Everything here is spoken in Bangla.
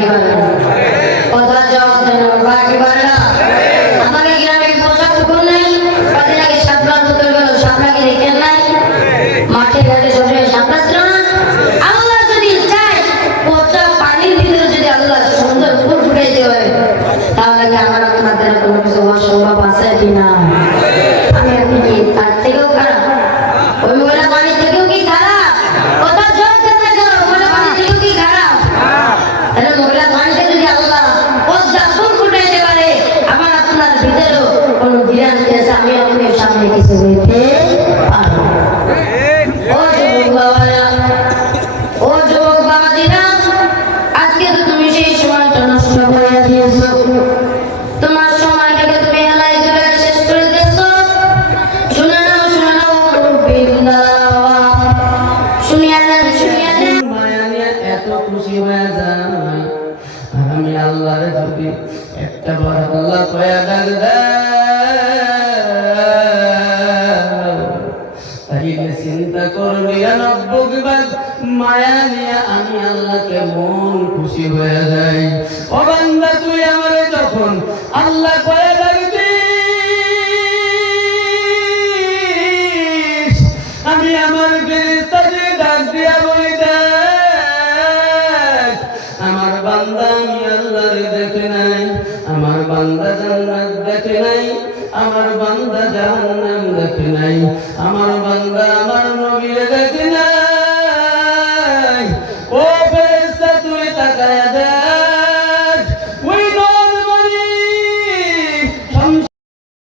কি বলে কথা জবাব দেন বাকি বলে না আমাদের গ্রামে পোষা পুকুর নেই কদিন আগে শাপলা পুকুর গেল শাপলাকে দেখেন নাই মাঠে ঘাটে সবসময় শাপলা ছিল না আল্লাহ যদি চায় পোষা পানির ভিতরে যদি আল্লাহ সুন্দর ফুল ফুটাইতে হয় তাহলে কি আমার আপনাদের কোনো কিছু অসম্ভব আছে কি না আমি আপনি কি তার থেকেও খারাপ ওই মহিলা পানি থেকেও কি খারাপ কথা জবাব দেন না কেন মহিলা পানি থেকেও কি খারাপ তাহলে মহিলা পানিতে যদি আল্লাহ পোষা ফুল ফুটাইতে পারে আমার আপনার ভিতরেও কোনো জ্ঞান আছে আমি আপনার সামনে কিছু বলতে পারবো ও যুবক বাবারা ও যুবক বাবাজিরা আজকে তো তুমি সেই সময়টা নষ্ট করে দিয়েছো তোমার সময়টাকে তুমি হেলাই করে শেষ করে দিয়েছো শুনে নাও শুনিয়া নেন মায়া নিয়ে এত খুশি হয়ে যায় আর আমি আল্লাহরে যদি একটা বার আল্লাহ কয়া ডাক তাইলে চিন্তা করবি রব্বুক বাদ মায়া নিয়ে আমি আল্লাহকে মন খুশি হয়ে যাই ও বান্দা তুই আমারে যখন আল্লাহ কয়া ডাকবি আমি আমার ফেরেশতাকে ডাক দিয়া বলি দেখ আমার বান্দা আমি আল্লাহরে দেখে নাই আমার বান্দা জান্নাত দেখে নাই আমার বান্দা জাহান্নাম দেখে নাই আমার বান্দা আমার নবীরে দেখে নাই